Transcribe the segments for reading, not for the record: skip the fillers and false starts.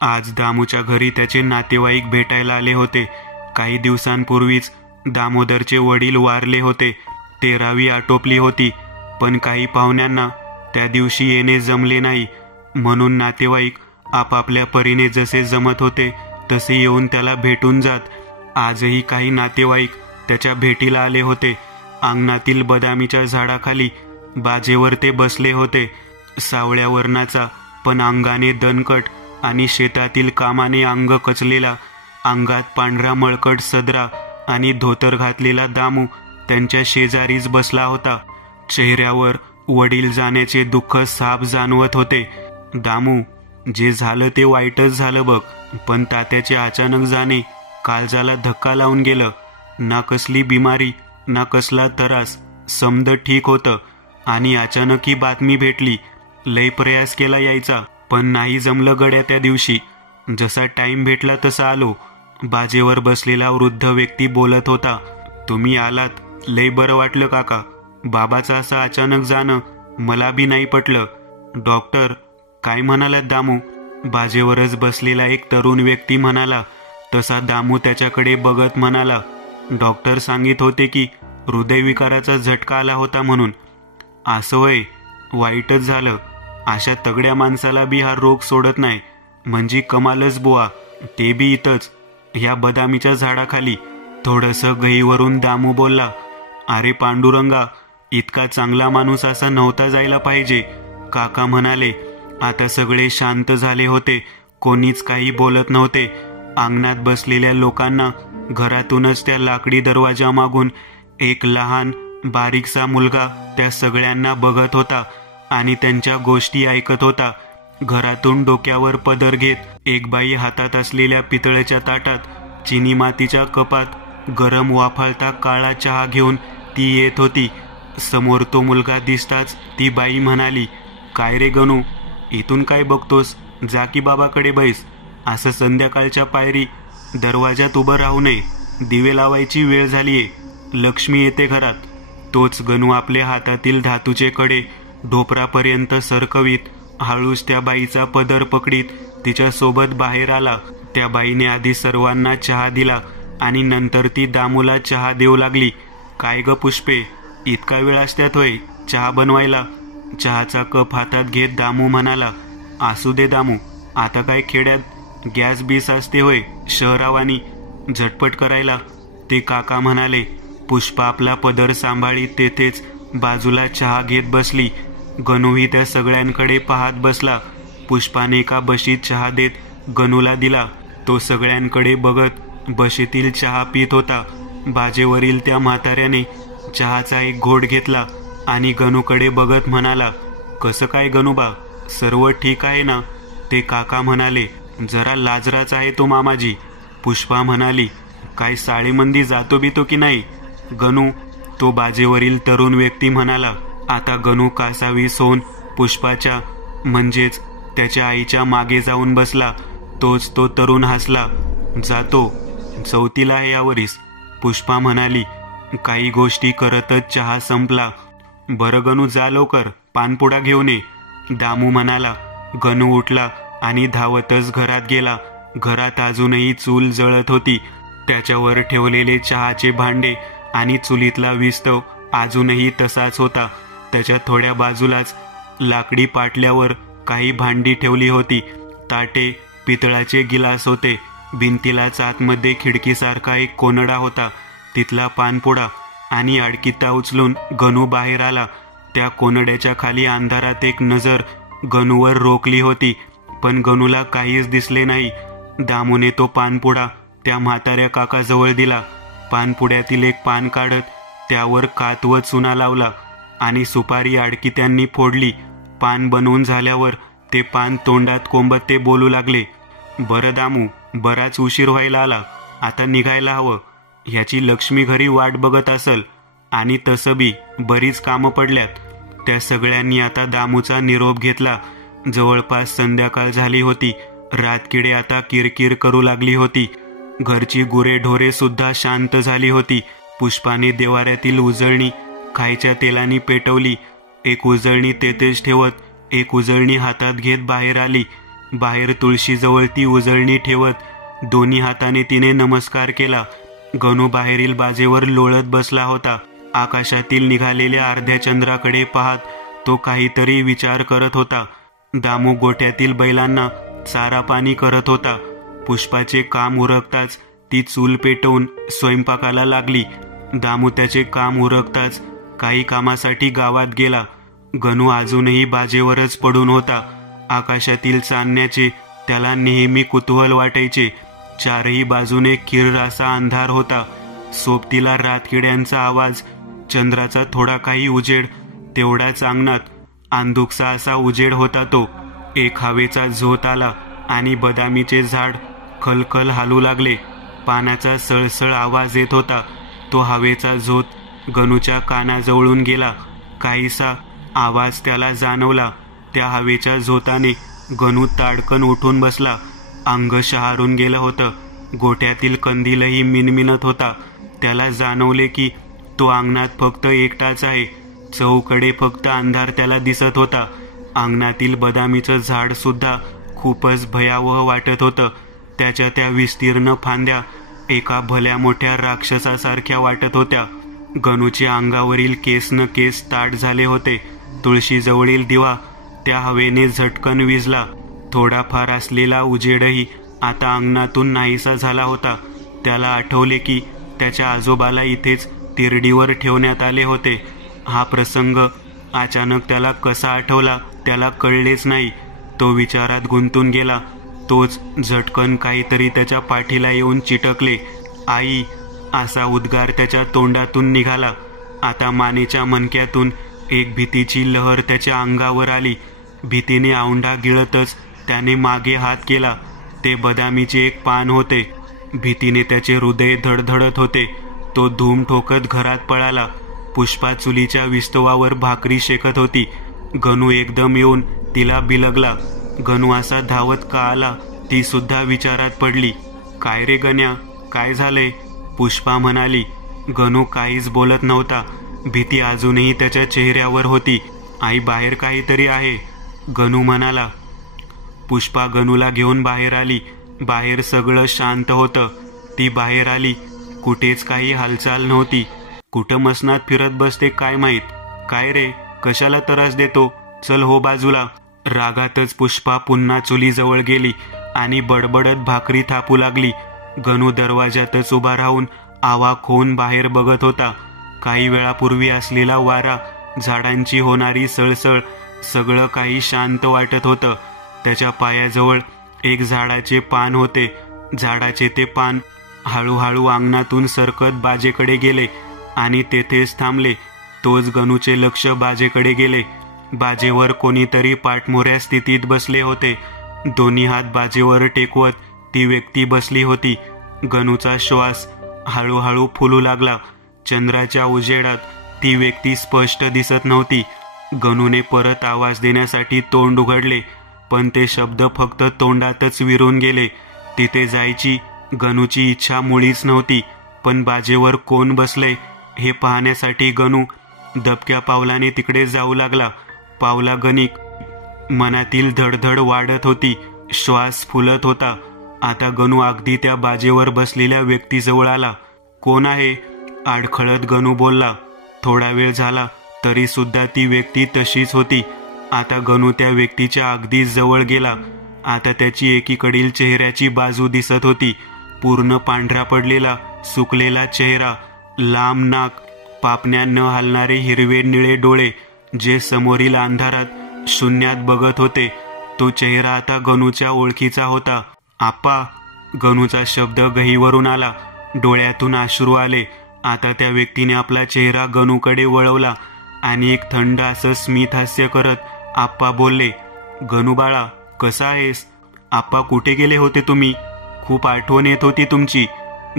आज दामूच्या घरी त्याचे नातेवाईक भेटायला आले होते. काही दिवसांपूर्वीच दामोदरचे वडील वारले होते. 13वी आटोपली होती, पण काही पाहुण्यांना त्या दिवशी येणे जमले नाही, म्हणून नातेवाईक आपापल्या परीने जसे जमत होते तसे येऊन त्याला भेटून जात. आजही काही नातेवाईक त्याच्या भेटीला आले होते. अंगणातील बदामीच्या झाडाखाली बाजेवर ते बसले होते. सावळ्या वर्णाचा पण अंगाने दणकट आणि शेतातील कामाने अंग कचलेला, अंगात पांढरा मळकट सदरा आणि धोतर घातलेला दामू त्यांच्या शेजारीच बसला होता. चेहऱ्यावर वडील जाण्याचे दुःख साफ जाणवत होते. दामू, जे झालं ते वाईटच झालं बघ, पण तात्याचे अचानक जाणे काळजाला धक्का लावून गेलं. ना कसली बिमारी ना कसला त्रास, समद ठीक होतं आणि अचानक ही बातमी भेटली. लय प्रयास केला यायचा, पण नाही जमलं गड्या त्या दिवशी. जसा टाइम भेटला तसा आलो. बाजेवर बसलेला वृद्ध व्यक्ती बोलत होता. तुम्ही आलात, लय बरं वाटलं काका. बाबाचं असं अचानक जाणं मला बी नाही पटलं. डॉक्टर काय म्हणालात दामू? बाजेवरच बसलेला एक तरुण व्यक्ती म्हणाला. तसा दामू त्याच्याकडे बघत म्हणाला, डॉक्टर सांगित होते की हृदयविकाराचा झटका आला होता म्हणून. असं होय, वाईटच झालं. अशा तगड्या माणसाला बी हा रोग सोडत नाही, म्हणजे कमालच बुवा. ते बी इथंच ह्या बदामीच्या झाडाखाली. थोडंसं गहीवरून दामू बोलला. अरे पांडुरंगा, इतका चांगला माणूस असा नव्हता जायला पाहिजे. काका म्हणाले. आता सगळे शांत झाले होते. कोणीच काही बोलत नव्हते. अंगणात बसलेल्या लोकांना घरातूनच त्या लाकडी दरवाजा मागून एक लहान बारीकसा मुलगा त्या सगळ्यांना बघत होता आणि त्यांच्या गोष्टी ऐकत होता. घरातून डोक्यावर पदर घेत एक बाई हातात असलेल्या पितळेच्या ताटात चिनी मातीच्या कपात गरम वाफाळता काळा चहा घेऊन ती येत होती. समोर तो मुलगा दिसताच ती बाई म्हणाली, काय रे गणू, इथून काय बघतोस? जा की बाबाकडे बैस. असं संध्याकाळच्या पायरी दरवाजात उभं राहू नये. दिवे लावायची वेळ झालीये. लक्ष्मी येते घरात. तोच गणू आपल्या हातातील धातूचे कडे ढोपरापर्यंत सरकवीत हळूच त्या बाईचा पदर पकडीत तिच्या सोबत बाहेर आला. त्या बाईने आधी सर्वांना चहा दिला आणि नंतर ती दामूला चहा देऊ लागली. काय ग पुष्पे, इतका वेळ असत्यात होय चहा बनवायला? चहाचा कप हातात घेत दामू म्हणाला. असू दे दामू, आता काय खेड्यात गॅस बीस असते होय शहरावानी झटपट करायला? ते काका म्हणाले. पुष्पा आपला पदर सांभाळीत तेथेच बाजूला चहा घेत बसली. गणूही त्या सगळ्यांकडे पाहत बसला. पुष्पाने एका बशीत चहा देत गणूला दिला. तो सगळ्यांकडे बघत बशीतील चहा पित होता. बाजेवरील त्या म्हाताऱ्याने चहाचा एक घोट घेतला आणि गणूकडे बघत म्हणाला, कसं काय गणूबा, सर्व ठीक आहे ना? ते काका म्हणाले. जरा लाजराच आहे तो मामाजी. पुष्पा म्हणाली, काय साळेमंदी जातो बितो की नाही? गणू, तो बाजेवरील तरुण व्यक्ती म्हणाला. आता गणू कासावीस होऊन पुष्पाच्या म्हणजेच त्याच्या आईच्या मागे जाऊन बसला. तोच तो तरुण हसला. जातो, चौथीला आहे यावरीस, पुष्पा म्हणाली. काही गोष्टी करतच चहा संपला. बरं गणू, जा लवकर, पानपुडा घेऊन ये, दामू म्हणाला. गणू उठला आणि धावतच घरात गेला. घरात अजूनही चूल जळत होती. त्याच्यावर ठेवलेले चहाचे भांडे आणि चुलीतला विस्तव अजूनही तसाच होता. त्याच्या थोड्या बाजूलाच लाकडी पाटल्यावर काही भांडी ठेवली होती. ताटे, पितळाचे गिलास होते. भिंतीलाच आतमध्ये खिडकीसारखा एक कोनडा होता. तिथला पानपुडा आणि अडकिता उचलून गणू बाहेर आला. त्या कोनड्याच्या खाली अंधारात एक नजर गणूवर रोखली होती, पण गणूला काहीच दिसले नाही. दामूने तो पानपुडा त्या म्हाताऱ्या काकाजवळ दिला. पानपुड्यातील एक पान काढत त्यावर कात व चुना लावला आणि सुपारी अडकित्यांनी फोडली. पान बनवून झाल्यावर ते पान तोंडात कोंबत ते बोलू लागले. बरं दामू, बराच उशीर व्हायला आला, आता निघायला हवं. ह्याची लक्ष्मी घरी वाट बघत असल आणि तसं बी बरीच कामं पडल्यात. त्या सगळ्यांनी आता दामूचा निरोप घेतला. जवळपास संध्याकाळ झाली होती. रातकिडे आता किरकिर करू लागली होती. घरची गुरे ढोरे सुद्धा शांत झाली होती. पुष्पाने देवाऱ्यातील उजळणी खायच्या तेलाने पेटवली. एक उजळणी तेथेच ठेवत एक उजळणी हातात घेत बाहेर आली. बाहेर तुळशीजवळ ती उजळणी ठेवत दोन्ही हाताने तिने नमस्कार केला. गणू बाहेरील बाजेवर लोळत बसला होता. आकाशातील निघालेल्या अर्ध्या चंद्राकडे पाहत तो काहीतरी विचार करत होता. दामू गोठ्यातील बैलांना चारा पाणी करत होता. पुष्पाचे काम उरकताच ती चूल पेटवून स्वयंपाकाला लागली. दामू त्याचे काम उरकताच काही कामासाठी गावात गेला. गणू अजूनही बाजेवरच पडून होता. आकाशातील चांदण्याचे त्याला नेहमी कुतूहल वाटायचे. चारही बाजूने किर्र असा अंधार होता. सोबतीला रातकिड्यांचा आवाज, चंद्राचा थोडा काही उजेड, तेवढाच अंगणात अंधुकसा असा उजेड होता तो. एक हवेचा झोत आला आणि बदामीचे झाड खलखल हालू लागले. पानाचा सळसळ आवाज येत होता. तो हवेचा झोत गणूच्या कानाजवळून गेला. काहीसा आवाज त्याला जाणवला. त्या हवेच्या झोताने गणू ताडकन उठून बसला. अंग शहारून गेलं होतं. गोठ्यातील कंदीलही मिनमिनत होता. त्याला जाणवले की तो अंगणात फक्त एकटाच आहे. चहूकडे फक्त अंधार त्याला दिसत होता. अंगणातील बदामीचं झाड सुद्धा खूपच भयावह वाटत होतं. त्याच्या त्या विस्तीर्ण फांद्या एका भल्या मोठ्या राक्षसासारख्या वाटत होत्या. गणूच्या अंगावरील केस न केस ताट झाले होते. तुळशीजवळील दिवा त्या हवेने झटकन विझला. थोडाफार असलेला उजेडही आता अंगणातून नाहीसा झाला होता. त्याला आठवले की त्याच्या आजोबाला इथेच तिरडीवर ठेवण्यात आले होते. हा प्रसंग अचानक त्याला कसा आठवला त्याला कळलेच नाही. तो विचारात गुंतून गेला. तोच झटकन काहीतरी त्याच्या पाठीला येऊन चिटकले. आई असा उद्गार त्याच्या तोंडातून निघाला. आता मानेच्या मणक्यातून एक भीतीची लहर त्याच्या अंगावर आली. भीतीने औंढा गिळतच त्याने मागे हात केला. ते बदामीचे एक पान होते. भीतीने त्याचे हृदय धडधडत होते. तो धूम ठोकत घरात पळाला. पुष्पा चुलीच्या विस्तवावर भाकरी शेकत होती. गणू एकदम येऊन तिला बिलगला. गणू असा धावत का आला ती सुद्धा विचारात पडली. काय रे गण्या, काय झाले? पुष्पा म्हणाली. गणू काहीच बोलत नव्हता. भीती अजूनही त्याच्या चेहऱ्यावर होती. आई बाहेर काहीतरी आहे, गणू म्हणाला. पुष्पा गणूला घेऊन बाहेर आली. बाहेर सगळं शांत होतं. ती बाहेर आली. कुठेच काही हालचाल नव्हती. कुठं मसनात फिरत बसते काय माहीत. काय रे, कशाला त्रास देतो? चल हो बाजूला. रागातच पुष्पा पुन्हा चुलीजवळ गेली आणि बडबडत भाकरी थापू लागली. गणू दरवाजातच उभा राहून आवाक होऊन बाहेर बघत होता. काही वेळापूर्वी असलेला वारा, झाडांची होणारी सळसळ, सगळं काही शांत वाटत होतं. त्याच्या पायाजवळ एक झाडाचे पान होते. झाडाचे ते पान हळूहळू अंगणातून सरकत बाजेकडे गेले आणि तेथेच थांबले. तोच गणूचे लक्ष बाजेकडे गेले. बाजेवर कोणीतरी पाठमोऱ्या स्थितीत बसले होते. दोन्ही हात बाजेवर टेकवत ती व्यक्ती बसली होती. गणूचा श्वास हळूहळू फुलू लागला. चंद्राच्या उजेडात ती व्यक्ती स्पष्ट दिसत नव्हती. गणूने परत आवाज देण्यासाठी तोंड उघडले, पण ते शब्द फक्त तोंडातच विरून गेले. तिथे जायची गणूची इच्छा मुळीच नव्हती. पण बाजेवर कोण बसले हे पाहण्यासाठी गणू दबक्या पावलाने तिकडे जाऊ लागला. पावलागणिक मनातील धडधड वाढत होती. श्वास फुलत होता. आता गणू अगदी त्या बाजेवर बसलेल्या व्यक्तीजवळ आला. कोण आहे? अडखळत गणू बोलला. थोडा वेळ झाला तरी सुद्धा ती व्यक्ती तशीच होती. आता गणू त्या व्यक्तीच्या अगदी जवळ गेला. आता त्याची एकीकडील चेहऱ्याची बाजू दिसत होती. पूर्ण पांढरा पडलेला सुकलेला चेहरा, लांब नाक, पापण्या न हलणारे हिरवे निळे डोळे जे समोरील अंधारात शून्यात बघत होते. तो चेहरा आता गणूच्या ओळखीचा होता. आप्पा, गणूचा शब्द गहीवरून आला. डोळ्यातून अश्रू आले. आता त्या व्यक्तीने आपला चेहरा गणूकडे वळवला आणि एक थंड असं स्मित हास्य करत आप्पा बोलले. गणू बाळा, कसा आहेस? आप्पा, कुठे गेले होते तुम्ही? खूप आठवण येत होती तुमची.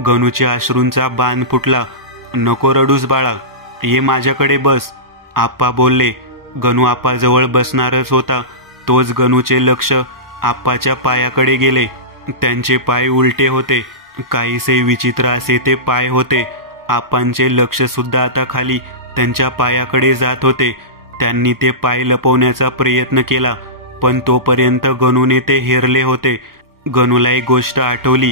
गणूच्या अश्रूंचा बांध फुटला. नको रडूस बाळा, ये माझ्याकडे बस, आप्पा बोलले. गणू आप्पाजवळ बसणारच होता. तोच गणूचे लक्ष आप्पाच्या पायाकडे गेले. त्यांचे पाय उलटे होते. काहीसे विचित्र असे ते पाय होते. आप्पांचे लक्ष सुद्धा आता खाली त्यांच्या पायाकडे जात होते. त्यांनी ते पाय लपवण्याचा प्रयत्न केला, पण तोपर्यंत गणूने ते हेरले होते. गणूला एक गोष्ट आठवली.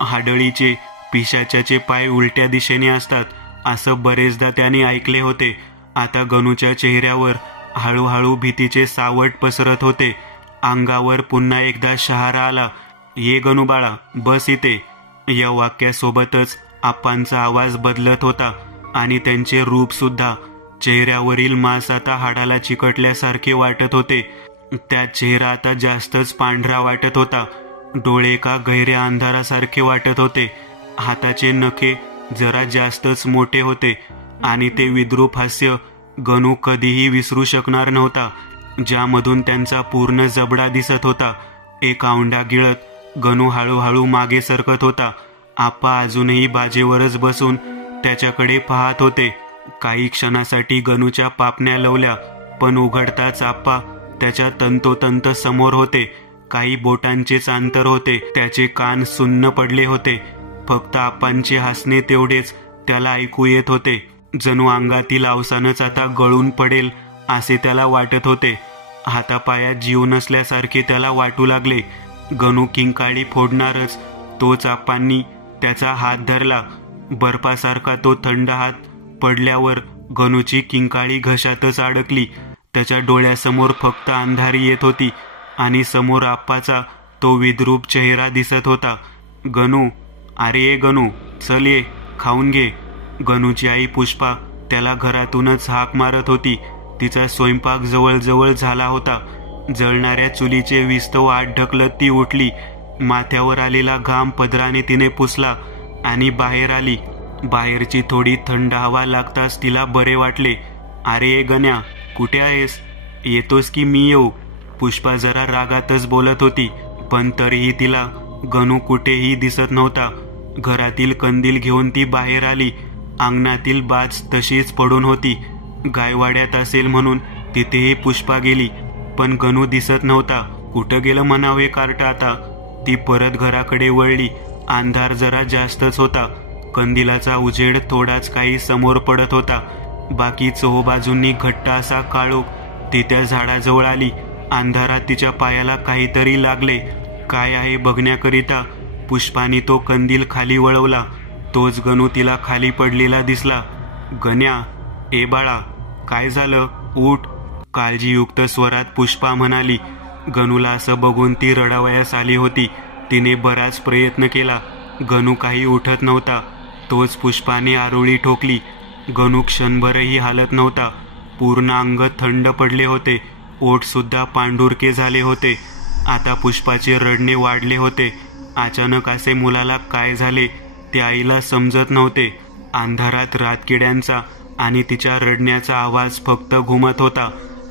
हाडळीचे पिशाच्याचे पाय उलट्या दिशेने असतात असं बरेचदा त्याने ऐकले होते. आता गणूच्या चेहऱ्यावर हळूहळू भीतीचे सावट पसरत होते. अंगावर पुन्हा एकदा शहारा आला. ये गणू बाळा, बस इथे. या वाक्यासोबतच आप्पांचा आवाज बदलत होता आणि त्यांचे रूप सुद्धा. चेहऱ्यावरील मांस आता हाडाला चिकटल्यासारखे वाटत होते. त्यात चेहरा आता जास्तच पांढरा वाटत होता. डोळे एका गहिऱ्या अंधारासारखे वाटत होते. हाताचे नखे जरा जास्तच मोठे होते आणि ते विद्रूप हास्य गणू कधीही विसरू शकणार नव्हता, ज्यामधून त्यांचा पूर्ण जबडा दिसत होता. एक औंढा गिळत गणू हळूहळू मागे सरकत होता. आप्पा अजूनही बाजेवरच बसून त्याच्याकडे पाहत होते. काही क्षणासाठी गणूच्या पापण्या लवल्या, पण उघडताच आप्पा त्याच्या तंतोतंत समोर होते. काही बोटांचेच अंतर होते. त्याचे कान सुन्न पडले होते. फक्त आप्पांचे हसणे तेवढेच त्याला ऐकू येत होते. जणू अंगातील अवसानच आता गळून पडेल असे त्याला वाटत होते. हातापायात जीव नसल्यासारखे त्याला वाटू लागले. गणू किंकाळी फोडणारच तोच आप्पांनी त्याचा हात धरला. बर्फासारखा तो थंड हात पडल्यावर गणूची किंकाळी घशातच अडकली. त्याच्या डोळ्यासमोर फक्त अंधारी येत होती आणि समोर आप्पाचा तो विद्रूप चेहरा दिसत होता. गणू, अरे ये गणू, चल ये, खाऊन घे. गणूची आई पुष्पा त्याला घरातूनच हाक मारत होती. तिचा स्वयंपाक जवळजवळ झाला होता. जळणाऱ्या चुलीचे विस्तव आत ढकलत ती उठली. माथ्यावर आलेला घाम पदराने तिने पुसला आणि बाहेर आली. बाहेरची थोडी थंड हवा लागताच तिला बरे वाटले. अरे गण्या, कुठे आहेस? येतोस की मी येऊ? पुष्पा जरा रागातच बोलत होती, पण तरीही तिला गणू कुठेही दिसत नव्हता. घरातील कंदील घेऊन ती बाहेर आली. अंगणातील बाज तशीच पडून होती. गायवाड्यात असेल म्हणून तिथेही पुष्पा गेली, पण गणू दिसत नव्हता. कुठं गेलं म्हणावे कार्ट आता? ती परत घराकडे वळली. अंधार जरा जास्तच होता. कंदिलाचा उजेड थोडाच काही समोर पडत होता. बाकी चोहोबाजूंनी घट्ट असा काळोख. ती त्या झाडाजवळ आली. अंधारात तिच्या पायाला काहीतरी लागले. काय आहे बघण्याकरिता पुष्पाने तो कंदील खाली वळवला. तोच गणू तिला खाली पडलेला दिसला. गण्या, ए बाळा, काय झालं? उठ, काळजीयुक्त स्वरात पुष्पा म्हणाली. गणूला असं बघून ती रडावयास आली होती. तिने बराच प्रयत्न केला. गणू काही उठत नव्हता. तोच पुष्पाने आरोळी ठोकली. गणू क्षणभरही हालत नव्हता. पूर्ण अंग थंड पडले होते. ओठ सुद्धा पांढुरके झाले होते. आता पुष्पाचे रडणे वाढले होते. अचानक असे मुलाला काय झाले ते आईला समजत नव्हते. अंधारात रातकिड्यांचा आणि तिच्या रडण्याचा आवाज फक्त घुमत होता.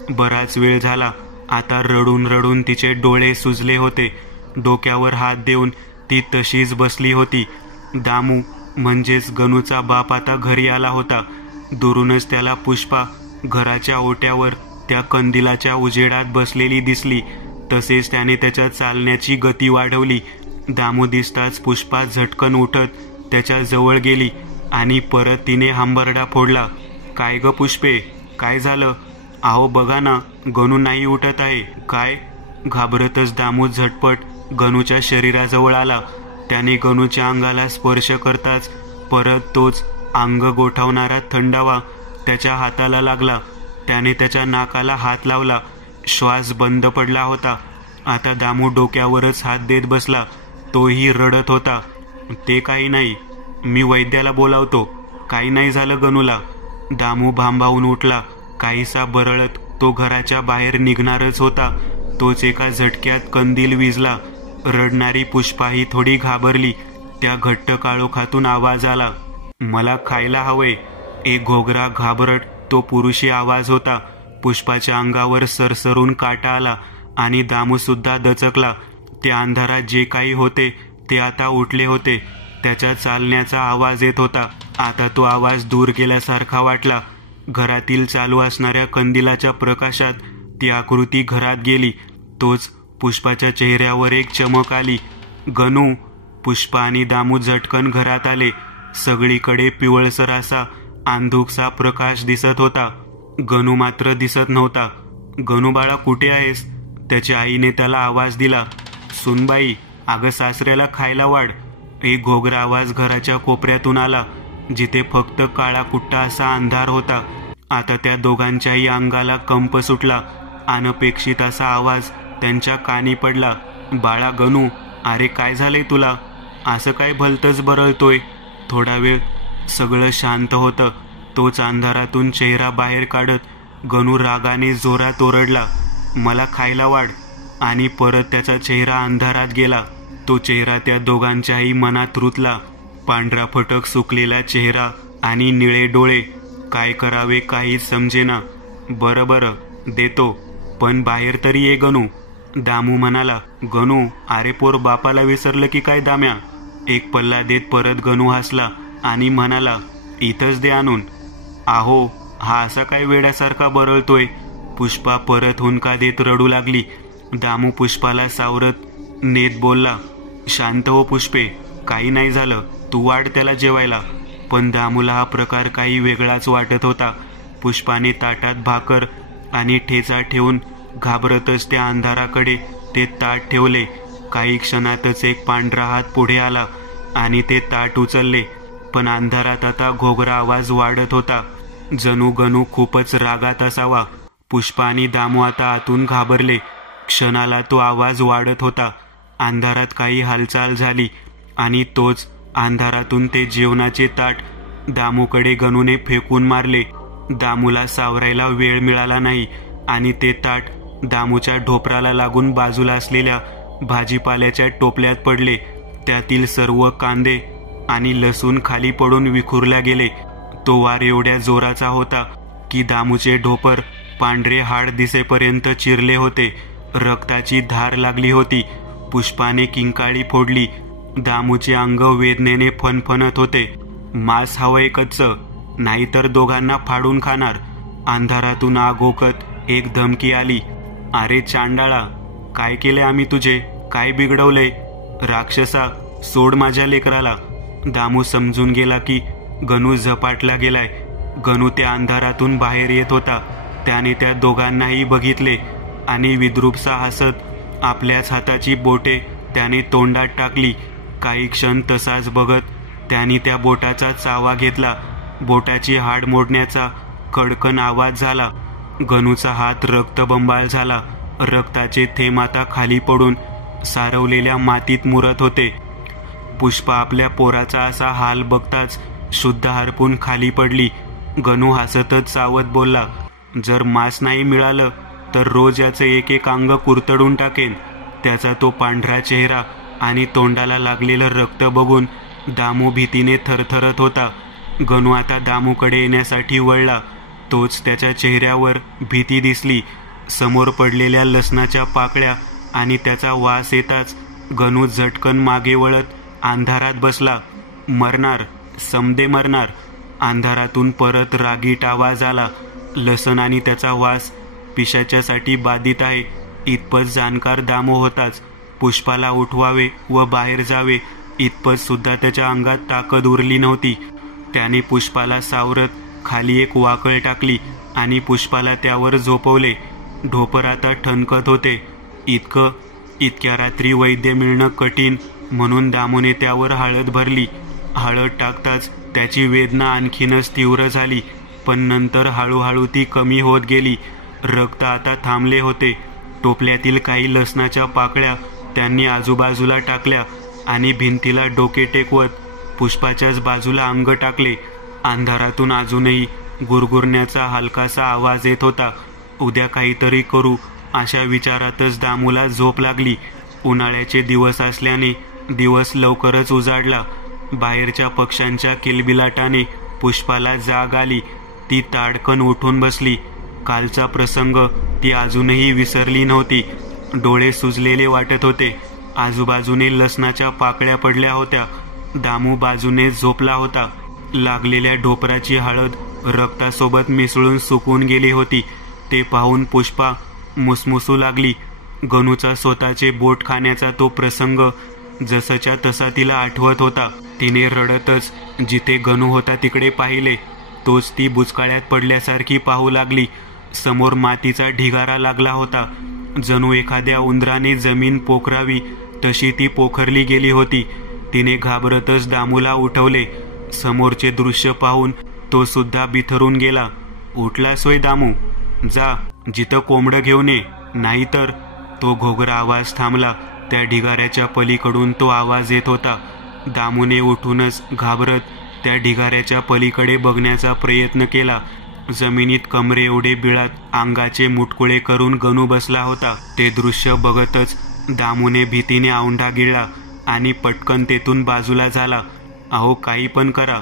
बराच वेळ झाला. आता रडून रडून तिचे डोळे सुजले होते. डोक्यावर हात देऊन ती तशीच बसली होती. दामू म्हणजेच गणूचा बाप आता घरी आला होता. दुरूनच त्याला पुष्पा घराच्या ओट्यावर त्या कंदिलाच्या उजेडात बसलेली दिसली. तसेच त्याने त्याच्या चालण्याची गती वाढवली. दामू दिसताच पुष्पा झटकन उठत त्याच्या जवळ गेली आणि परत तिने हंबरडा फोडला. काय ग पुष्पे, काय झालं? आहो बघा ना, गणू नाही उठत आहे. काय? घाबरतच दामू झटपट गणूच्या शरीराजवळ आला. त्याने गणूच्या अंगाला स्पर्श करताच परत तोच अंग गोठवणारा थंडावा त्याच्या हाताला लागला. त्याने त्याच्या नाकाला हात लावला. श्वास बंद पडला होता. आता दामू डोक्यावरच हात देत बसला. तोही रडत होता. ते काही नाही, मी वैद्याला बोलावतो. काही नाही झालं गणूला. दामू भांबावून उठला. काहीसा बरळत तो घराच्या बाहेर निघणारच होता. तोच एका झटक्यात कंदील विझला. रडणारी पुष्पाही थोडी घाबरली. त्या घट्ट काळोखातून आवाज आला, मला खायला हवंय. एक घोगरा घाबरट तो पुरुषी आवाज होता. पुष्पाच्या अंगावर सरसरून काटा आला आणि दामू सुद्धा दचकला. त्या अंधारात जे काही होते ते आता उठले होते. त्याच्या चालण्याचा आवाज येत होता. आता तो आवाज दूर गेल्यासारखा वाटला. घरातील चालू असणाऱ्या कंदिलाच्या प्रकाशात ती आकृती घरात गेली. तोच पुष्पाच्या चेहऱ्यावर एक चमक आली. गणू! पुष्पा आणि दामू झटकन घरात आले. सगळीकडे पिवळसर असा अंधुकसा प्रकाश दिसत होता. गणू मात्र दिसत नव्हता. गणू बाळा, कुठे आहेस? त्याच्या आईने त्याला आवाज दिला, सुनबाई, अगं सासऱ्याला खायला वाढ. एक घोगरा आवाज घराच्या कोपऱ्यातून आला, जिथे फक्त काळा कुट्टा असा अंधार होता. आता त्या दोघांच्याही अंगाला कंप सुटला. अनपेक्षित असा आवाज त्यांच्या कानी पडला, बाळा गणू, अरे काय झालंय तुला? असं काय भलतंच बरळतोय? थोडा वेळ सगळं शांत होतं. तोच अंधारातून चेहरा बाहेर काढत गणू रागाने जोरात ओरडला, मला खायला वाढ. आणि परत त्याचा चेहरा अंधारात गेला. तो चेहरा त्या दोघांच्याही मनात रुतला. पांढरा फटक सुकलेला चेहरा आणि निळे डोळे. काय करावे काहीच समजेना. बरं बरं देतो, पण बाहेर तरी ये गणू. दामू म्हणाला, गणू, अरे पोर बापाला विसरलं की काय दाम्या? एक पल्ला देत परत गणू हसला आणि म्हणाला, इथंच दे आणून. आहो, हा असा काय वेड्यासारखा बरळतोय? पुष्पा परत हुंदका देत रडू लागली. दामू पुष्पाला सावरत नेत बोलला, शांत हो पुष्पे, काही नाही झालं, तू वाढ त्याला जेवायला. पण दामूला हा प्रकार काही वेगळाच वाटत होता. पुष्पाने ताटात भाकर आणि ठेचा ठेवून घाबरतच त्या अंधाराकडे ते ताट ठेवले. काही क्षणातच एक पांढरा हात पुढे आला आणि ते ताट उचलले. पण अंधारात आता घोगरा आवाज वाढत होता. जणू गणू खूपच रागात असावा. पुष्पा आणि दामू आता आतून घाबरले. क्षणाला तो आवाज वाढत होता. अंधारात काही हालचाल झाली आणि तोच अंधारातून ते जेवणाचे ताट दामूकडे गणूने फेकून मारले. दामूला सावरायला वेळ मिळाला नाही आणि ते ताट दामूच्या ढोपराला लागून बाजूला असलेल्या भाजीपाल्याच्या टोपल्यात पडले. त्यातील सर्व कांदे आणि लसूण खाली पडून विखुरल्या गेले. तो वार एवढ्या जोराचा होता की दामूचे ढोपर पांढरे हाड दिसेपर्यंत चिरले होते. रक्ताची धार लागली होती. पुष्पाने किंकाळी फोडली. दामूचे अंग वेदनेने फणफणत होते. मांस हवंय कच्चं, नाहीतर दोघांना फाडून खाणार. अंधारातून आगोकत एक धमकी आली, अरे चांडाळा, काय केले आम्ही तुझे? काय बिघडवलंय? राक्षसा, सोड माझ्या लेकराला. दामू समजून गेला की गणू झपाटला गेलाय. गणू त्या अंधारातून बाहेर येत होता. त्याने त्या दोघांनाही बघितले आणि विद्रूपसा हसत आपल्याच हाताची बोटे त्याने तोंडात टाकली. काही क्षण तसाच बघत त्याने त्या बोटाचा चावा घेतला. बोटाची हाड मोडण्याचा कडकन आवाज झाला. गणूचा हात रक्तबंबाळ झाला. रक्ताचे थेंब आता खाली पडून सारवलेल्या मातीत मुरत होते. पुष्पा आपल्या पोराचा असा हाल बघताच शुद्ध हरपून खाली पडली. गणू हसतच सावध बोलला, जर मांस नाही मिळालं तर रोज याचं एक एक अंग कुरतडून टाकेन. त्याचा तो पांढरा चेहरा आणि तोंडाला लागलेलं रक्त बघून दामू भीतीने थरथरत होता. गणू आता दामूकडे येण्यासाठी वळला. तोच त्याच्या चेहऱ्यावर भीती दिसली. समोर पडलेल्या लसणाच्या पाकळ्या आणि त्याचा वास येताच गणू झटकन मागे वळत अंधारात बसला. मरणार, समदे मरणार. अंधारातून परत रागीट आवाज आला. लसण आणि त्याचा वास पिशाच्यासाठी बाधित आहे इतपत जाणकार दामू होताच. पुष्पाला उठवावे व बाहेर जावे इतपत सुद्धा त्याच्या अंगात ताकद उरली नव्हती. त्याने पुष्पाला सावरत खाली एक वाकळ टाकली आणि पुष्पाला त्यावर झोपवले. ढोपर आता ठणकत होते. इतक्या रात्री वैद्य मिळणं कठीण म्हणून दामूने त्यावर हळद भरली. हळद टाकताच त्याची वेदना आणखीनच तीव्र झाली, पण नंतर हळूहळू ती कमी होत गेली. रक्त आता थांबले होते. टोपल्यातील काही लसणाच्या पाकळ्या त्यांनी आजूबाजूला टाकल्या आणि भिंतीला डोके टेकवत पुष्पाच्याच बाजूला अंग टाकले. अंधारातून अजूनही गुरगुरण्याचा हलकासा आवाज येत होता. उद्या काहीतरी करू अशा विचारातच दामूला झोप लागली. उन्हाळ्याचे दिवस असल्याने दिवस लवकरच उजाडला. बाहेरच्या पक्ष्यांच्या किलबिलाटाने पुष्पाला जाग आली. ती ताडकन उठून बसली. कालचा प्रसंग ती अजूनही विसरली नव्हती. डोळे सुजलेले वाटत होते. आजूबाजूने लसणाच्या पाकळ्या पडल्या होत्या. दामू बाजूने झोपला होता. लागलेल्या ढोपराची हळद रक्तासोबत मिसळून सुकून गेली होती. ते पाहून पुष्पा मुसमुसू लागली. गणूचा स्वतःचे बोट खाण्याचा तो प्रसंग जसच्या तसा तिला आठवत होता. तिने रडतच जिथे गणू होता तिकडे पाहिले. तोच ती बुचकाळ्यात पडल्यासारखी पाहू लागली. समोर मातीचा ढिगारा लागला होता. जणू एखाद्या उंदराने जमीन पोखरावी तशी ती पोखरली गेली होती. तिने घाबरतच दामूला उठवले. समोरचे दृश्य पाहून तो सुद्धा बिथरून गेला. उठलास वय दामू, जा जिथं कोंबडं घेऊन ये, नाहीतर. तो घोगरा आवाज थांबला. त्या ढिगाऱ्याच्या पलीकडून तो आवाज येत होता. दामूने उठूनच घाबरत त्या ढिगाऱ्याच्या पलीकडे बघण्याचा प्रयत्न केला. जमिनीत कमरे एवढे बिळात अंगाचे मुटकुळे करून गणू बसला होता. ते दृश्य बघतच दामूने भीतीने औंढा गिळला आणि पटकन तेथून बाजूला झाला. अहो, काही पण करा,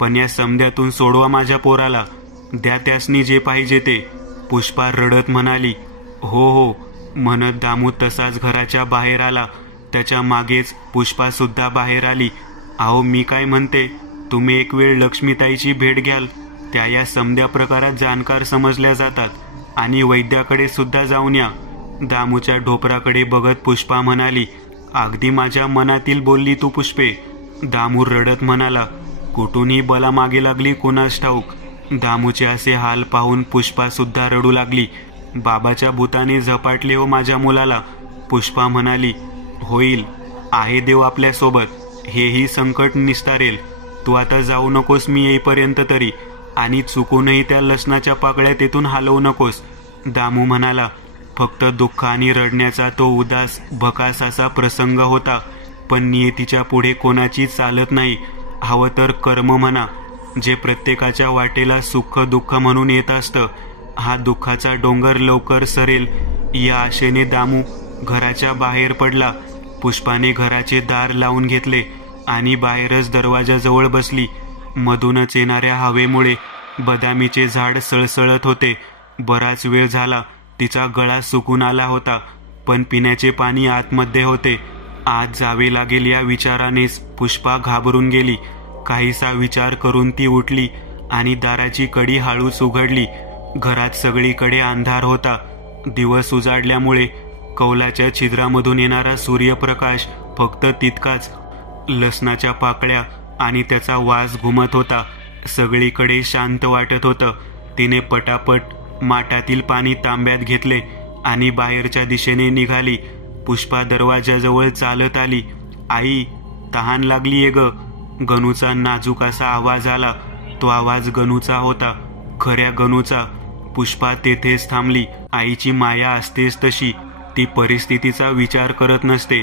पण या समद्यातून सोडवा माझ्या पोराला, द्या त्यासनी जे पाहिजे ते, पुष्पा रडत म्हणाली. हो हो म्हणत दामू तसाच घराच्या बाहेर आला. त्याच्या मागेच पुष्पा सुद्धा बाहेर आली. अहो, मी काय म्हणते, तुम्ही एक वेळ लक्ष्मीताईची भेट घ्याल. त्या या समद्या प्रकारात जाणकार समजल्या जातात आणि वैद्याकडे सुद्धा जाऊन या. दामूच्या ढोपराकडे बघत पुष्पा म्हणाली. अगदी माझ्या मनातील बोलली तू पुष्पे. दामू रडत म्हणाला. कुठूनही बला मागे लागली कोणास ठाऊक. दामूचे असे हाल पाहून पुष्पा सुद्धा रडू लागली. बाबाच्या भूताने झपाटले हो माझ्या मुलाला. पुष्पा म्हणाली. होईल, आहे देव आपल्या सोबत, हेही संकट निस्तारेल. तू आता जाऊ नकोस मी येईपर्यंत तरी, आणि चुकूनही त्या लसणाच्या पाकळ्या तेथून हलवू नकोस. दामू म्हणाला. फक्त दुःख आणि रडण्याचा तो उदास भकास असा प्रसंग होता. पण नियतीच्या पुढे कोणाची चालत नाही. हवं तर कर्म म्हणा, जे प्रत्येकाच्या वाटेला सुख दुःख म्हणून येत असतं. हा दुःखाचा डोंगर लवकर सरेल या आशेने दामू घराच्या बाहेर पडला. पुष्पाने घराचे दार लावून घेतले आणि बाहेरच दरवाजाजवळ बसली. मधूनच येणाऱ्या हवेमुळे बदामीचे झाड सळसळत होते. बराच वेळ झाला तिचा गळा सुकून आला होता, पण पिण्याचे पाणी आतमध्ये होते. आज जावे लागेल या विचारानेच पुष्पा घाबरून गेली. काहीसा विचार करून ती उठली आणि दाराची कडी हळूच उघडली. घरात सगळीकडे अंधार होता. दिवस उजाडल्यामुळे कौलाच्या छिद्रामधून येणारा सूर्यप्रकाश फक्त तितकाच. लसणाच्या पाकळ्या आणि त्याचा वास घुमत होता. सगळीकडे शांत वाटत होतं. तिने पटापट माठातील पाणी तांब्यात घेतले आणि बाहेरच्या दिशेने निघाली. पुष्पा दरवाजाजवळ चालत आली. आई, तहान लागलीये ग. गणूचा नाजूक असा आवाज आला. तो आवाज गणूचा होता, खऱ्या गणूचा. पुष्पा तेथेच थांबली. आईची माया असतेच तशी, ती परिस्थितीचा विचार करत नसते.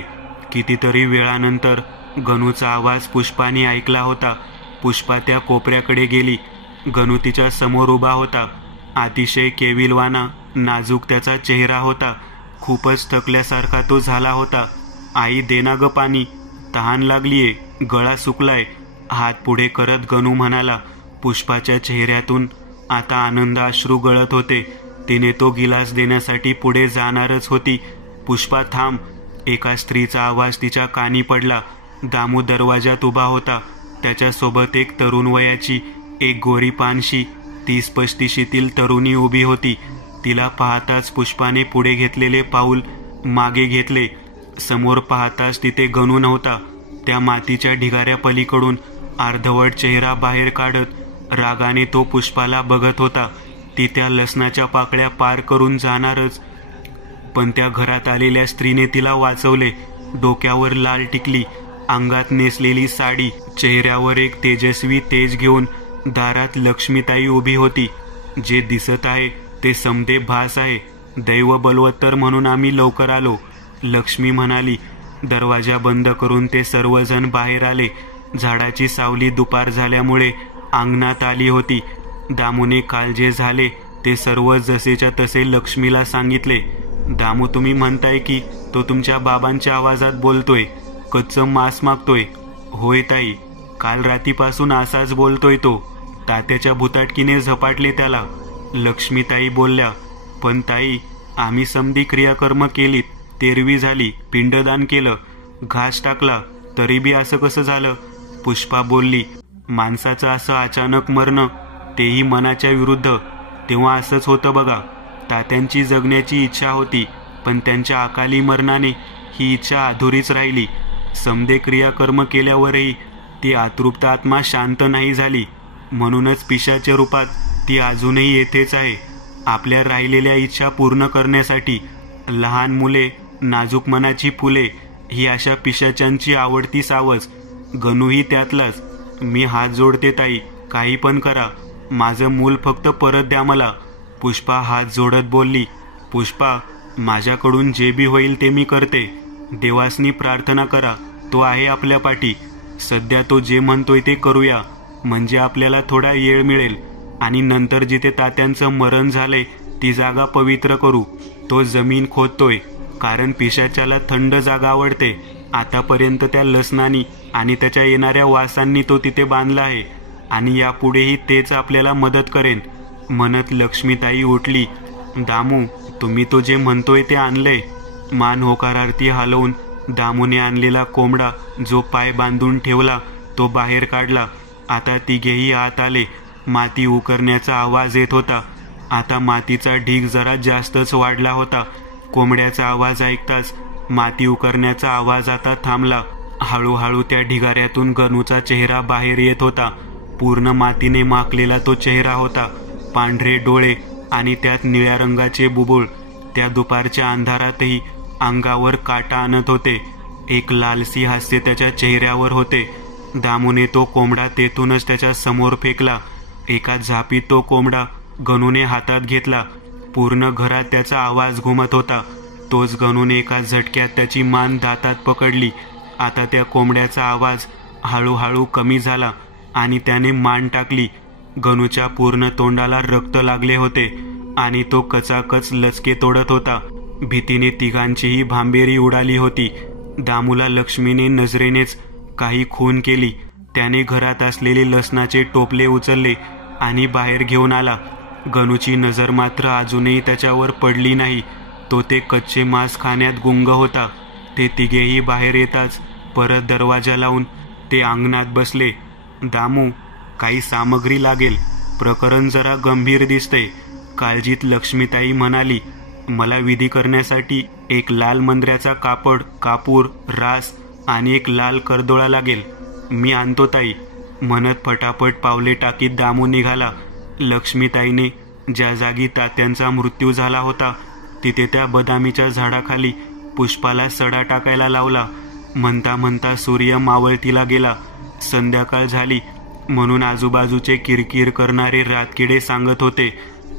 कितीतरी वेळानंतर गणूचा आवाज पुष्पाने ऐकला होता. पुष्पा त्या कोपऱ्याकडे गेली. गणू तिच्या समोर उभा होता. अतिशय केविलवाना नाजूक त्याचा चेहरा होता. खूपच थकल्यासारखा तो झाला होता. आई, देना ग पाणी, तहान लागलीये, गळा सुकलाय. हात पुढे करत गणू म्हणाला. पुष्पाच्या चेहऱ्यातून आता आनंद अश्रू गळत होते. तिने तो गिलास देण्यासाठी पुढे जाणारच होती. पुष्पा थांब. एका स्त्रीचा आवाज तिच्या कानी पडला. दामू दरवाजात उभा होता. त्याच्यासोबत एक तरुण वयाची, एक गोरी पानशी 30-35तील तरुणी उभी होती. तिला पाहताच पुष्पाने पुढे घेतलेले पाऊल मागे घेतले. समोर पाहताच तिथे गणू नव्हता. त्या मातीच्या ढिगाऱ्या पलीकडून अर्धवट चेहरा बाहेर काढत रागाने तो पुष्पाला बघत होता. ती त्या लसणाच्या पाकळ्या पार करून जाणारच, पण त्या घरात आलेल्या स्त्रीने तिला वाचवले. डोक्यावर लाल टिकली, अंगात नेसलेली साडी, चेहऱ्यावर एक तेजस्वी तेज घेऊन दारात लक्ष्मीताई उभी होती. जे दिसत आहे ते समदे भास आहे. दैव बलवत्तर म्हणून आम्ही लवकर आलो, लक्ष्मी म्हणाली. दरवाजा बंद करून ते सर्वजण बाहेर आले. झाडाची सावली दुपार झाल्यामुळे अंगणात आली होती. दामूने काल जे झाले ते सर्व जसेच्या तसे लक्ष्मीला सांगितले. दामू, तुम्ही म्हणताय की तो तुमच्या बाबांच्या आवाजात बोलतोय, कच्चं मांस मागतोय? होय ताई, काल रात्रीपासून असाच बोलतोय तो. तात्याच्या भुताटकीने झपाटले त्याला, लक्ष्मीताई बोलल्या. पण ताई, आम्ही समधी क्रियाकर्म केलीत, तेरवी झाली, पिंडदान केलं, घास टाकला, तरी बी असं कसं झालं? पुष्पा बोलली. माणसाचं असं अचानक मरणं, तेही मनाच्या विरुद्ध, तेव्हा असंच होतं बघा. तात्यांची जगण्याची इच्छा होती, पण त्यांच्या अकाली मरणाने ही इच्छा अधुरीच राहिली. समदे क्रियाकर्म केल्यावरही ती अतृप्त आत्मा शांत नाही झाली. म्हणूनच पिशाच्या रूपात ती अजूनही येथेच आहे, आपल्या राहिलेल्या इच्छा पूर्ण करण्यासाठी. लहान मुले, नाजूक मनाची फुले ही अशा पिशाच्यांची आवडती सावज. गणूही त्यातलाच. मी हात जोडते ताई, काही पण करा, माझं मूल फक्त परत द्या मला. पुष्पा हात जोडत बोलली. पुष्पा, माझ्याकडून जे बी होईल ते मी करते. देवासनी प्रार्थना करा, तो आहे आपल्या पाठी. सध्या तो जे म्हणतोय ते करूया, म्हणजे आपल्याला थोडा वेळ मिळेल आणि नंतर जिथे तात्यांचं मरण झालंय ती जागा पवित्र करू. तो जमीन खोदतोय कारण पिशाच्याला थंड जागा आवडते. आतापर्यंत त्या लसणानी आणि त्याच्या येणाऱ्या वासांनी तो तिथे बांधला आहे आणि यापुढेही तेच आपल्याला मदत करेन. म्हणत लक्ष्मीताई उठली. दामू, तुम्ही तो जे म्हणतोय ते आणलंय. मान होकारार्थी हलवून दामूने आणलेला कोंबडा जो पाय बांधून ठेवला तो बाहेर काढला. आता तिघेही आत आले. माती उकरण्याचा आवाज येत होता. आता मातीचा ढीग जरा जास्तच वाढला होता. कोंबड्याचा आवाज ऐकताच माती उकरण्याचा आवाज आता थांबला. हळूहळू त्या ढिगाऱ्यातून गणूचा चेहरा बाहेर येत होता. पूर्ण मातीने माखलेला तो चेहरा होता. पांढरे डोळे आणि त्यात निळ्या रंगाचे बुबुळ त्या दुपारच्या अंधारातही अंगावर काटा आणत होते. एक लालसी हास्य त्याच्या चेहऱ्यावर होते. दामूने तो कोंबडा तेथूनच त्याच्या समोर फेकला. एका झापीत तो कोंबडा गणूने हातात घेतला. पूर्ण घरात त्याचा आवाज घुमत होता. तोच गणूने एका झटक्यात त्याची मान दातात पकडली. आता त्या कोंबड्याचा आवाज हळूहळू कमी झाला आणि त्याने मान टाकली. गणूच्या पूर्ण तोंडाला रक्त लागले होते आणि तो कचाकच लचके तोडत होता. भीतीने तिघांचीही भांबेरी उडाली होती. दामूला लक्ष्मीने नजरेनेच काही खून केली. त्याने घरात असलेले लसणाचे टोपले उचलले आणि बाहेर घेऊन आला. गणूची नजर मात्र अजूनही त्याच्यावर पडली नाही. तो ते कच्चे मांस खाण्यात गुंग होता. ते तिघेही बाहेर येताच परत दरवाजा लावून ते अंगणात बसले. दामू, काही सामग्री लागेल, प्रकरण जरा गंभीर दिसतंय. काळजीत लक्ष्मीताई म्हणाली. मला विधी करण्यासाठी एक लाल मंद्र्याचा कापड, कापूर, रास आणि एक लाल करदोळा लागेल. मी आणतो ताई, म्हणत फटाफट पावले टाकीत दामू निघाला. लक्ष्मीताईने ज्या जागी तात्यांचा मृत्यू झाला होता तिथे त्या बदामीच्या झाडाखाली पुष्पाला सडा टाकायला लावला. म्हणता म्हणता सूर्य मावळतीला गेला. संध्याकाळ झाली म्हणून आजूबाजूचे किरकिर करणारे रातकिडे सांगत होते.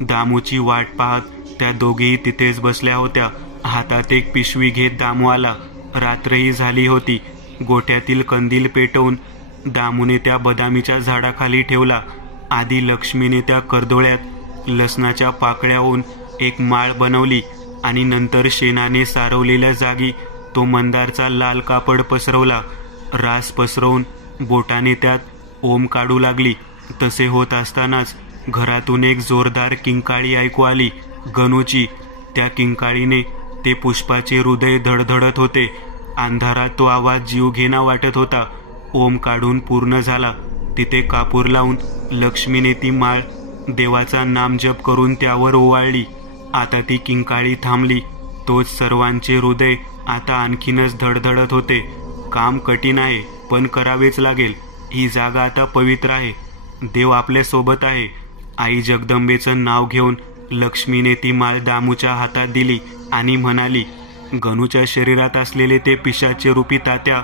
दामूची वाट पाहत त्या दोघीही तिथेच बसल्या होत्या. हातात एक पिशवी घेत दामू आला. रात्रही झाली होती. गोठ्यातील कंदील पेटवून दामूने त्या बदामीच्या झाडाखाली ठेवला. आधी लक्ष्मीने त्या करदोळ्यात लसणाच्या पाकळ्याहून एक माळ बनवली आणि नंतर शेणाने सारवलेल्या जागी तो मंदारचा लाल कापड पसरवला. रास पसरवून बोटाने त्यात ओम काढू लागली. तसे होत असतानाच घरातून एक जोरदार किंकाळी ऐकू आली. गणूची. त्या किंकाळीने ते पुष्पाचे हृदय धडधडत होते. अंधारात तो आवाज जीवघेणा वाटत होता. ओम काढून पूर्ण झाला. तिथे कापूर लावून लक्ष्मीने ती माळ देवाचा नामजप करून त्यावर ओवाळली. आता ती किंकाळी थांबली. तोच सर्वांचे हृदय आता आणखीनच धडधडत होते. काम कठीण आहे पण करावेच लागेल. ही जागा आता पवित्र आहे. देव आपल्या सोबत आहे. आई जगदंबेचं नाव घेऊन लक्ष्मीने ती माळ दामूच्या हातात दिली आणि म्हणाली, गणूच्या शरीरात असलेले ते पिशाचे रूपी तात्या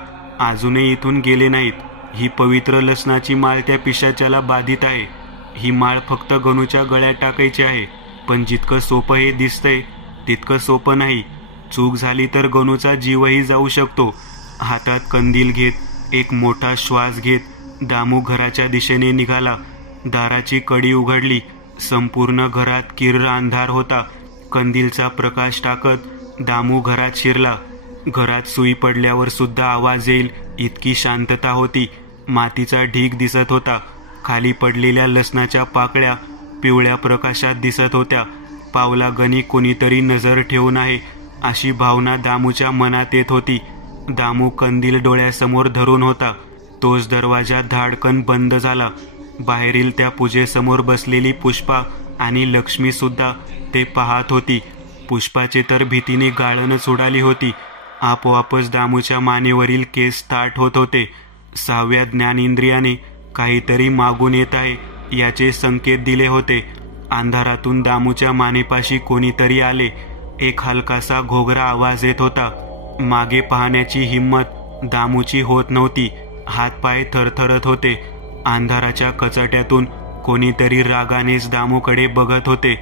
अजूनही इथून गेले नाहीत. ही पवित्र लसणाची माळ त्या पिशाच्याला बाधित आहे. ही माळ फक्त गणूच्या गळ्यात टाकायची आहे. पण जितकं सोपं हे दिसतंय तितकं सोपं नाही. चूक झाली तर गणूचा जीवही जाऊ शकतो. हातात कंदील घेत एक मोठा श्वास घेत दामू घराच्या दिशेने निघाला. दाराची कडी उघडली. संपूर्ण घरात किर्र अंधार होता. कंदीलचा प्रकाश टाकत दामू घरात शिरला. घरात सुई पडल्यावर सुद्धा आवाज येईल इतकी शांतता होती. मातीचा ढीग दिसत होता. खाली पडलेल्या लसणाच्या पाकळ्या पिवळ्या प्रकाशात दिसत होत्या. पावलागणी कोणीतरी नजर ठेवून आहे अशी भावना दामूच्या मनात येत होती. दामू कंदील डोळ्यासमोर धरून होता. तोच दरवाजा धाडकन बंद झाला. बाहेरील त्या पूजेसमोर बसलेली पुष्पा आणि लक्ष्मी सुद्धा ते पाहत होती. पुष्पाचे तर भीतीने गाळणच उडाली होती. आपोआपच दामूच्या मानेवरील केस ताठ होत होते. 6व्या ज्ञानेंद्रियाने काहीतरी मागून येत आहे याचे संकेत दिले होते. अंधारातून दामूच्या मानेपाशी कोणीतरी आले. एक हलकासा घोगरा आवाज येत होता. मागे पाहण्याची हिम्मत दामूची होत नव्हती. हातपाय थरथरत होते. अंधाराच्या कचाट्यातून कोणीतरी रागानेच दामूकडे बघत होते.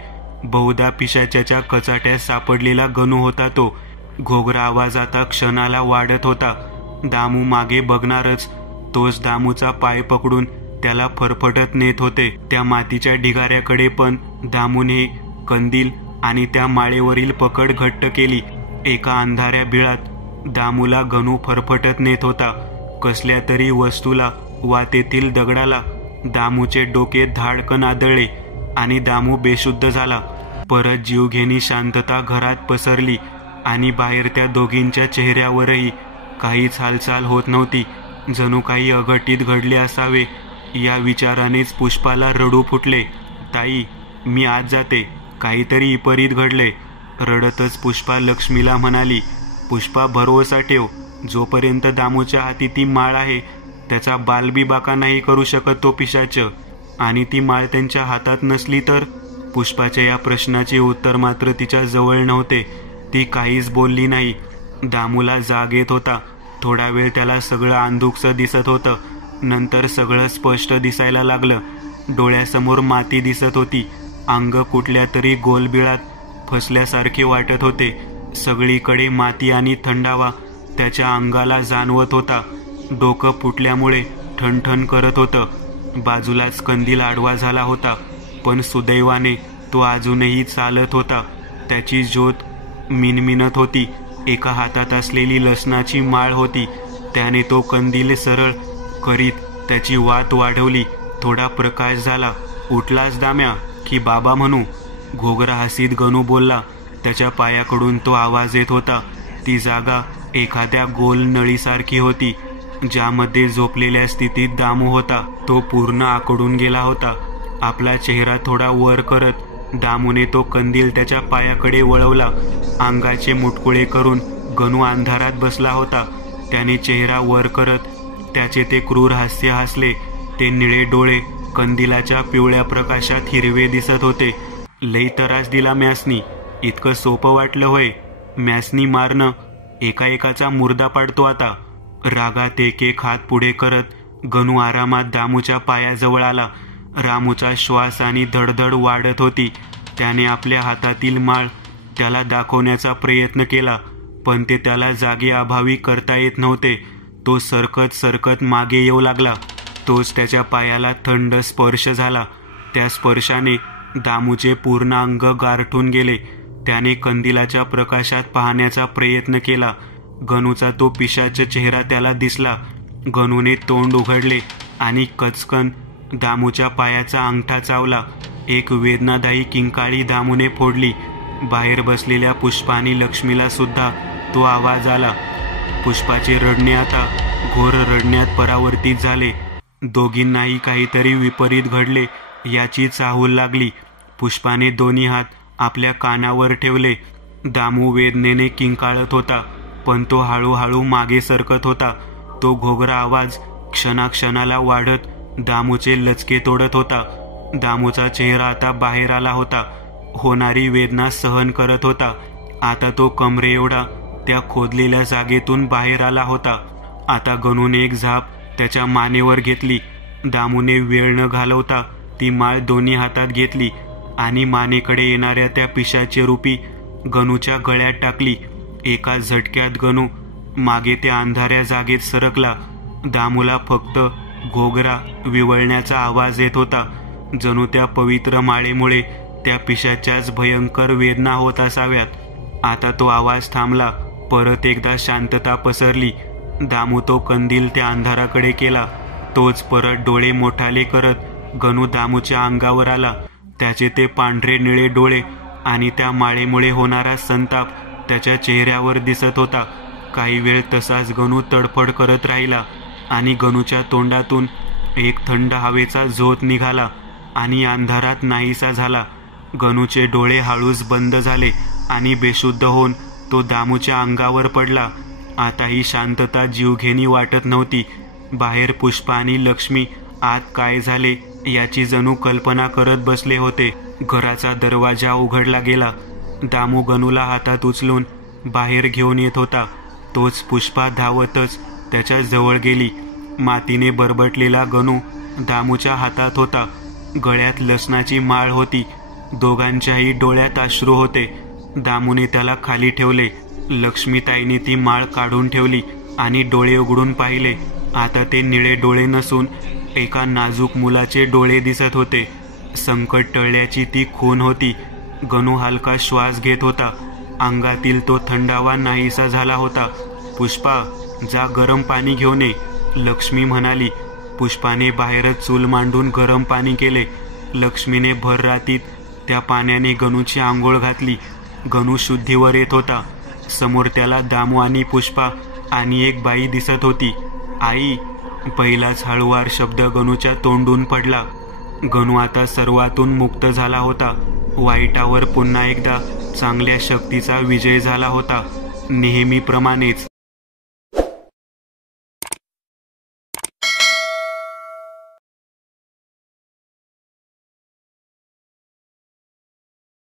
बहुधा पिशाच्याच्या कचाट्यात सापडलेला गणू होता तो. घोगरा आवाज आता क्षणाला वाढत होता. दामू मागे बघणारच. तोच दामूचा पाय पकडून त्याला फरफटत नेत होते. त्या मातीच्या ढिगाऱ्याकडे पण दामूने कंदील आणि त्या माळेवरील पकड घट्ट केली. एका अंधाऱ्या बिळात दामूला गणू फरफटत नेत होता. कसल्या तरी वस्तूला वा तेथील दगडाला दामूचे डोके धाडकन आदळले आणि दामू बेशुद्ध झाला. परत जीवघेणी शांतता घरात पसरली आणि बाहेर त्या दोघींच्या चेहऱ्यावरही काहीच हालचाल होत नव्हती. जणू काही अघटित घडले असावे या विचारानेच पुष्पाला रडू फुटले. ताई, मी आज जाते. काहीतरी विपरीत घडले. रडतच पुष्पा लक्ष्मीला म्हणाली, पुष्पा, भरोसा ठेव. जोपर्यंत दामूच्या हाती ती माळ आहे त्याचा बालबी बाका नाही करू शकत तो पिशाच. आणि ती माळ त्यांच्या हातात नसली तर? पुष्पाच्या या प्रश्नाचे उत्तर मात्र तिच्या जवळ नव्हते. ती काहीच बोलली नाही. दामूला जाग येत होता. थोडा वेळ त्याला सगळं अंधुकसं दिसत होतं. नंतर सगळं स्पष्ट दिसायला लागलं. डोळ्यासमोर माती दिसत होती. अंग कुठल्या तरी गोलबिळात फसल्यासारखे वाटत होते. सगळीकडे माती आणि थंडावा त्याच्या अंगाला जाणवत होता. डोकं फुटल्यामुळे ठणठण करत होतं. बाजूलाच कंदील आडवा झाला होता, पण सुदैवाने तो अजूनही चालत होता. त्याची ज्योत मिनमिनत होती. एका हातात असलेली लसणाची माळ होती. त्याने तो कंदील सरळ करीत त्याची वात वाढवली. थोडा प्रकाश झाला. उठलास दाम्या की बाबा म्हणू? घोगरा हसीत गणू बोलला. त्याच्या पायाकडून तो आवाज येत होता. ती जागा एखाद्या गोल नळीसारखी होती ज्यामध्ये झोपलेल्या स्थितीत दामू होता. तो पूर्ण आकडून गेला होता. आपला चेहरा थोडा वर करत दामूने तो कंदील त्याच्या पायाकडे वळवला. अंगाचे मुटकुळे करून गणू अंधारात बसला होता. त्याने चेहरा वर करत त्याचे ते क्रूर हास्य हसले. ते निळे डोळे कंदिलाच्या पिवळ्या प्रकाशात हिरवे दिसत होते. लई त्रास दिला मॅसनी. इतकं सोपं वाटलं होय? मॅसनी मारणं. एकाएकाचा मुर्दा पाडतो आता. रागात एक एक हात पुढे करत गणू आरामात दामूच्या पायाजवळ आला. रामूचा श्वास आणि धडधड वाढत होती. त्याने आपल्या हातातील माळ त्याला दाखवण्याचा प्रयत्न केला, पण ते त्याला जागेअभावी करता येत नव्हते. तो सरकत सरकत मागे येऊ लागला. तोच त्याच्या पायाला थंड स्पर्श झाला. त्या स्पर्शाने दामूचे पूर्ण अंग गारठून गेले. त्याने कंदिलाच्या प्रकाशात पाहण्याचा प्रयत्न केला. गणूचा तो पिशाच चेहरा त्याला दिसला. गणूने तोंड उघडले आणि कचकन दामूच्या पायाचा अंगठा चावला. एक वेदनादायी किंकाळी दामूने फोडली. बाहेर बसलेल्या पुष्पा आणि लक्ष्मीला सुद्धा तो आवाज आला. पुष्पाचे रडणे आता घोर रडण्यात परावर्तित झाले. दोघींनाही काहीतरी विपरीत घडले याची चाहूल लागली. पुष्पाने दोन्ही हात आपल्या कानावर ठेवले. दामू वेदनेने किंकाळत होता, पण तो हळूहळू मागे सरकत होता. तो घोगरा आवाज क्षणाक्षणाला वाढत दामूचे लचके तोडत होता. दामूचा चेहरा आता बाहेर आला होता. होणारी वेदना सहन करत होता. आता तो कमरे एवढा त्या खोदलेल्या जागेतून बाहेर आला होता. आता गणूने एक झाप त्याच्या मानेवर घेतली. दामूने वेळ न घालवता ती माळ दोन्ही हातात घेतली आणि मानेकडे येणाऱ्या त्या पिशाचे रूपी गणूच्या गळ्यात टाकली. एका झटक्यात गणू मागे त्या अंधाऱ्या जागेत सरकला. दामूला फक्त घोगरा विवळण्याचा आवाज येत होता. जणू त्या पवित्र माळेमुळे त्या पिशाच्याच भयंकर वेदना होत असाव्यात. आता तो आवाज थांबला. परत एकदा शांतता पसरली. दामू तो कंदील त्या अंधाराकडे केला. तोच परत डोळे मोठाले करत गणू दामूच्या अंगावर आला. त्याचे ते पांढरे निळे डोळे आणि त्या माळेमुळे होणारा संताप त्याच्या चेहऱ्यावर दिसत होता. काही वेळ तसाच गणू तडफड करत राहिला आणि गणूच्या तोंडातून एक थंड हवेचा झोत निघाला आणि अंधारात नाहीसा झाला. गणूचे डोळे हळूच बंद झाले आणि बेशुद्ध होऊन तो दामूच्या अंगावर पडला. आता ही शांतता जीवघेणी वाटत नव्हती. बाहेर पुष्पा आणि लक्ष्मी आत काय झाले याची जणू कल्पना करत बसले होते. घराचा दरवाजा उघडला गेला. दामू गणूला हातात उचलून बाहेर घेऊन येत होता. तोच पुष्पा धावतच त्याच्या जवळ गेली. मातीने बरबटलेला गणू दामूच्या हातात होता. गळ्यात लसणाची माळ होती. दोघांच्याही डोळ्यात अश्रू होते. दामूने त्याला खाली ठेवले. लक्ष्मीताईने ती माळ काढून ठेवली आणि डोळे उघडून पाहिले. आता ते निळे डोळे नसून एका नाजूक मुलाचे डोळे दिसत होते. संकट टळल्याची ती खूण होती. गणू हलका श्वास घेत होता. अंगातील तो थंडावा नाहीसा झाला होता. पुष्पा, जा गरम पाणी घेऊन ये, लक्ष्मी म्हणाली. पुष्पाने बाहेरच चूल मांडून गरम पाणी केले. लक्ष्मीने भर रातीत त्या पाण्याने गणूची आंघोळ घातली. गणू शुद्धीवर येत होता. समोर त्याला दामू आणि पुष्पा आणि एक बाई दिसत होती. आई, पहिलाच हळुवार शब्द गणूच्या तोंडून पडला. गणू आता सर्वातून मुक्त झाला होता. वाईटावर पुन्हा एकदा चांगल्या शक्तीचा विजय झाला होता. नेहमीप्रमाणेच